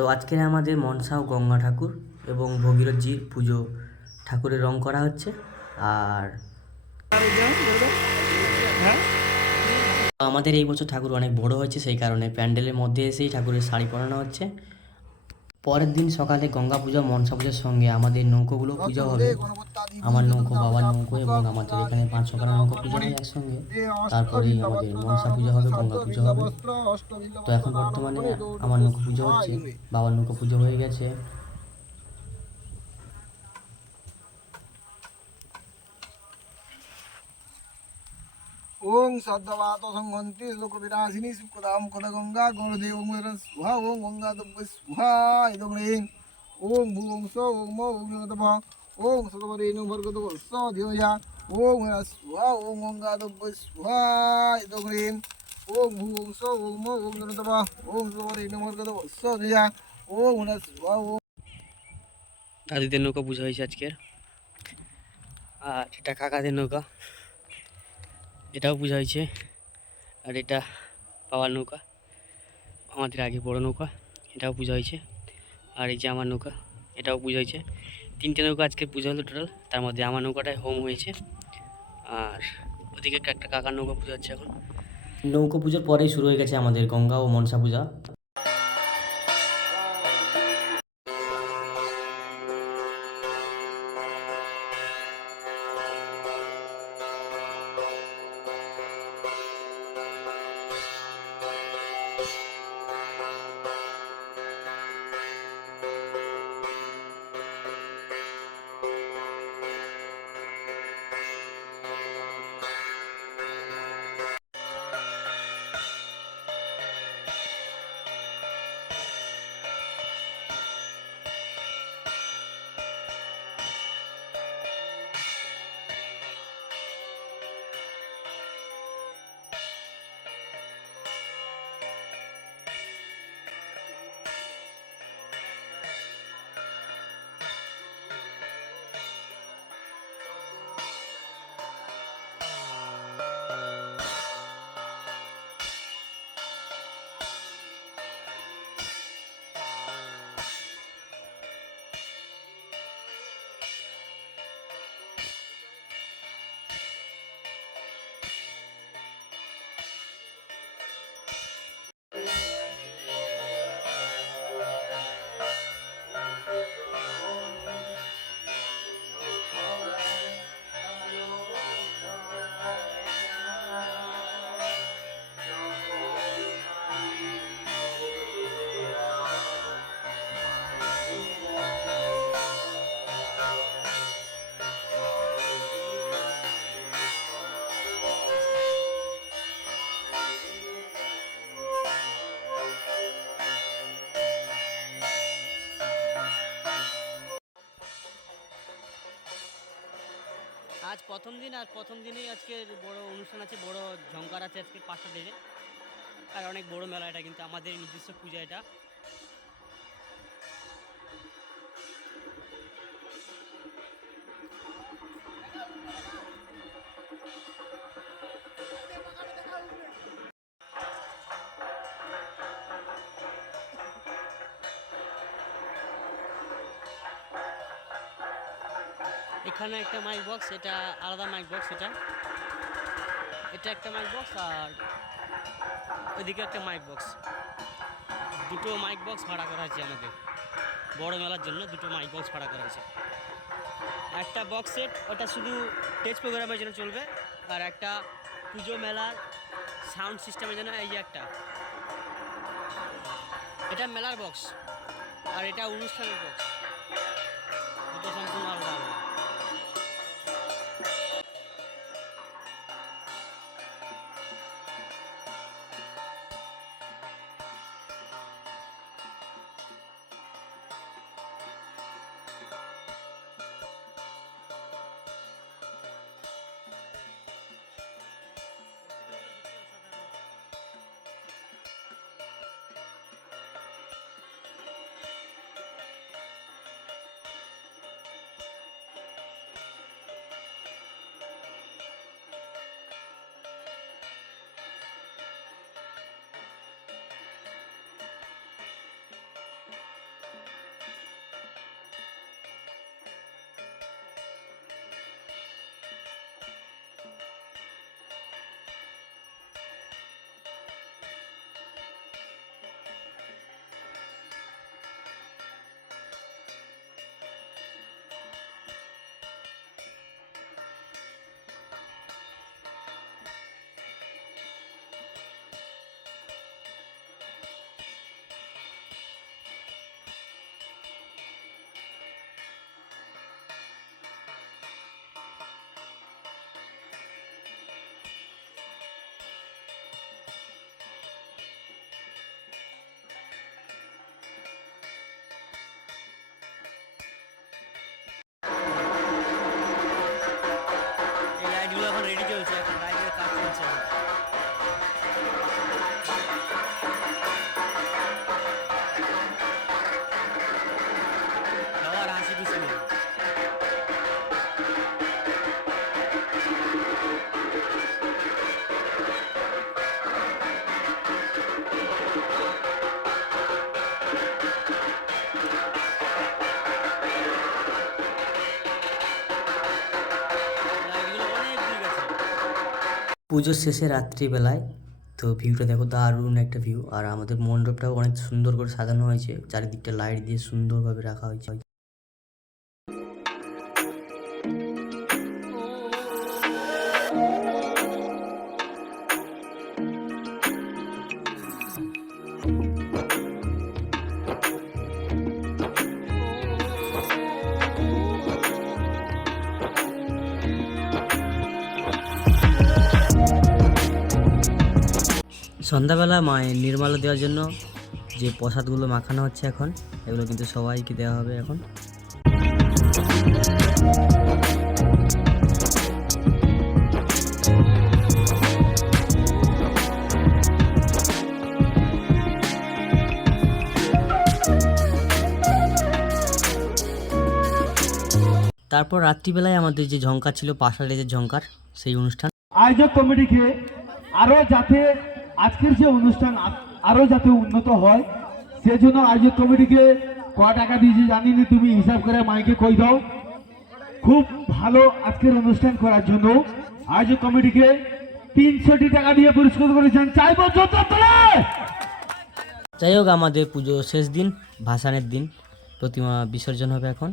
তো আজকে আমাদের মনসা ও গঙ্গা ঠাকুর এবং ভগীরথজির পুজো ঠাকুরের রং করা হচ্ছে। আর আমাদের এই বছর ঠাকুর অনেক বড় হয়েছে, সেই কারণে প্যান্ডেলের মধ্যে এসেই ঠাকুরের শাড়ি পরানো হচ্ছে। পরের দিন সকালে গঙ্গা পূজা মনসা পূজার সঙ্গে আমাদের নৌকোগুলো পুজো হবে। আমার নৌকো, বাবার নৌকো এবং আমাদের এখানে 5 সকালের নৌকো পুজো হয় একসঙ্গে। তারপরেই আমাদের মনসা পুজো হবে, গঙ্গা পুজো হবে। তো এখন বর্তমানে আমার নৌকো পুজো হচ্ছে, বাবার নৌকো পুজো হয়ে গেছে। ওং সদ্যবাত সংহন্তি শ্লোক বিরাসিনী সুখদাম খদগঙ্গা গৌরদেব সুহা ওং গঙ্গা দব্য সুহা ইদং রিং ওং ভুবংস ওং ম ওং নতভ ওং সতবরেণু ভর্গত বৎস ধিয়া ওং সুহা ওং গঙ্গা দব্য সুহা ইদং রিং ওং ভুবংস ওং ম ওং নতভ ওং সতবরেণু ভর্গত বৎস ধিয়া ওং সুহা ওং। দাদিদের নৌকা পুজো হয়েছে আজকের। আর এটা কাকাদের নৌকা, এটাও পূজা হয়েছে। আর এটা বাবার নৌকা, আমাদের আগে বড় নৌকা, এটাও পূজা হয়েছে। আর এই যে আমার নৌকা, এটাও পূজা হয়েছে। 3টে নৌকা আজকে পূজা হলো টোটাল, তার মধ্যে আমার নৌকাটায় হোম হয়েছে। আর ওদিকে একটা কাকার নৌকা পূজা হচ্ছে এখন। নৌকো পুজোর পরেই শুরু হয়ে গেছে আমাদের গঙ্গা ও মনসা পূজা। আজ প্রথম দিন, আর প্রথম দিনেই আজকের বড় অনুষ্ঠান আছে, বড় ঝঙ্কার আছে আজকে 5টা থেকে। আর অনেক বড় মেলা, এটা কিন্তু আমাদের নিজস্ব পূজা এটা। এখানে একটা মাইক বক্স, এটা আলাদা মাইক বক্স, এটা একটা মাইক বক্স। আর ওইদিকে একটা মাইক বক্স, দুটো মাইক বক্স ভাড়া করা হয়েছে আমাদের বড় মেলার জন্য। দুটো মাইক বক্স ভাড়া করা হয়েছে। একটা বক্স সেট, ওটা শুধু স্টেজ প্রোগ্রামের জন্য চলবে। আর একটা পুজো মেলার সাউন্ড সিস্টেমের জন্য এই যে একটা, এটা মেলার বক্স। আর এটা অনুষ্ঠানের বক্স, দুটো সম্পূর্ণ আলাদা আলাদা। পুজোর শেষে রাত্রিবেলায় তো ভিউটা দেখো, দারুণ একটা ভিউ। আর আমাদের মণ্ডপটাও অনেক সুন্দর করে সাজানো হয়েছে, চারিদিকটা লাইট দিয়ে সুন্দরভাবে রাখা হয়েছে। সন্ধ্যাবেলা মায়ের নির্মাল্য দেওয়ার জন্য যে প্রসাদগুলো মাখানো হচ্ছে এখন, এগুলো কিন্তু সবাইকে দেওয়া হবে এখন। তারপর রাত্রিবেলায় আমাদের যে ঝঙ্কার ছিল, পাশালে যে ঝঙ্কার, সেই অনুষ্ঠান। আয়োজক কমিটিকে আরো যাতে আজকের যে অনুষ্ঠান আরো যাতে উন্নত হয়, সেজন্য আয়োজক কমিটিকে ক টাকা দিয়েছি জানি না, তুমি হিসাব করে মাইকে কই দাও। খুব ভালো আজকের অনুষ্ঠান করার জন্য আয়োজক কমিটিকে 300 টাকা দিয়ে পুরস্কৃত করেছেন। চাইবো যত তোলে। যাই হোক, আমাদের পুজো শেষ দিন, ভাসানের দিন, প্রতিমা বিসর্জন হবে এখন।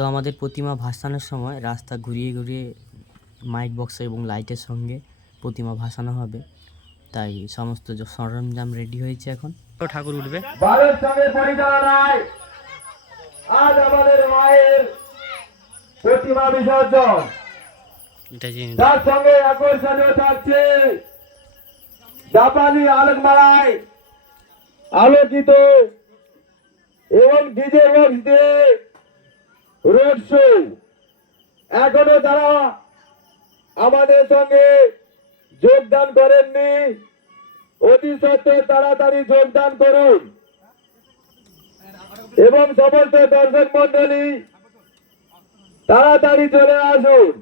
তো আমাদের প্রতিমা ভাসানোর সময় রাস্তা ঘুরিয়ে ঘুরিয়ে মাইক বক্স এবং লাইটের সঙ্গে প্রতিমা ভাসানো হবে, তাই সমস্ত সরঞ্জাম রেডি হয়েছে এখন। ঠাকুর উঠবে ভারত সঙ্গে পরিচালনায় আজ আমাদের মায়ের প্রতিমা বিসর্জন, তার সঙ্গে আকর্ষণীয় থাকছে জাপানি আলোকমালায় আলোকিত এবং ডিজে বক্স দিয়ে রোড শো। এখনো যারা আমাদের সঙ্গে যোগদান করেননি, অতি সত্ত্বর তাড়াতাড়ি যোগদান করুন এবং সমস্ত দর্শক মন্ডলী তাড়াতাড়ি চলে আসুন।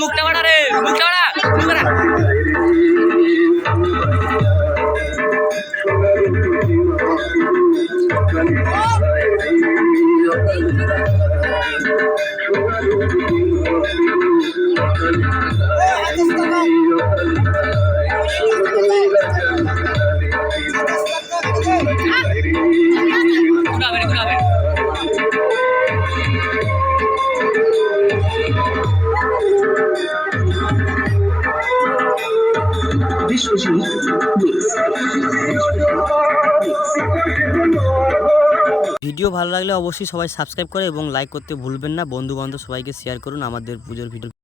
মুখটা বাড়া রে, মুখটা বাড়া, মুখ বাড়া। ঘুরাবে রে, ঘুরাবে। ভিডিও ভালো লাগলে অবশ্যই সবাই সাবস্ক্রাইব করে এবং লাইক করতে ভুলবেন না। বন্ধু বান্ধব সবাইকে শেয়ার করুন আমাদের পুজোর ভিডিও।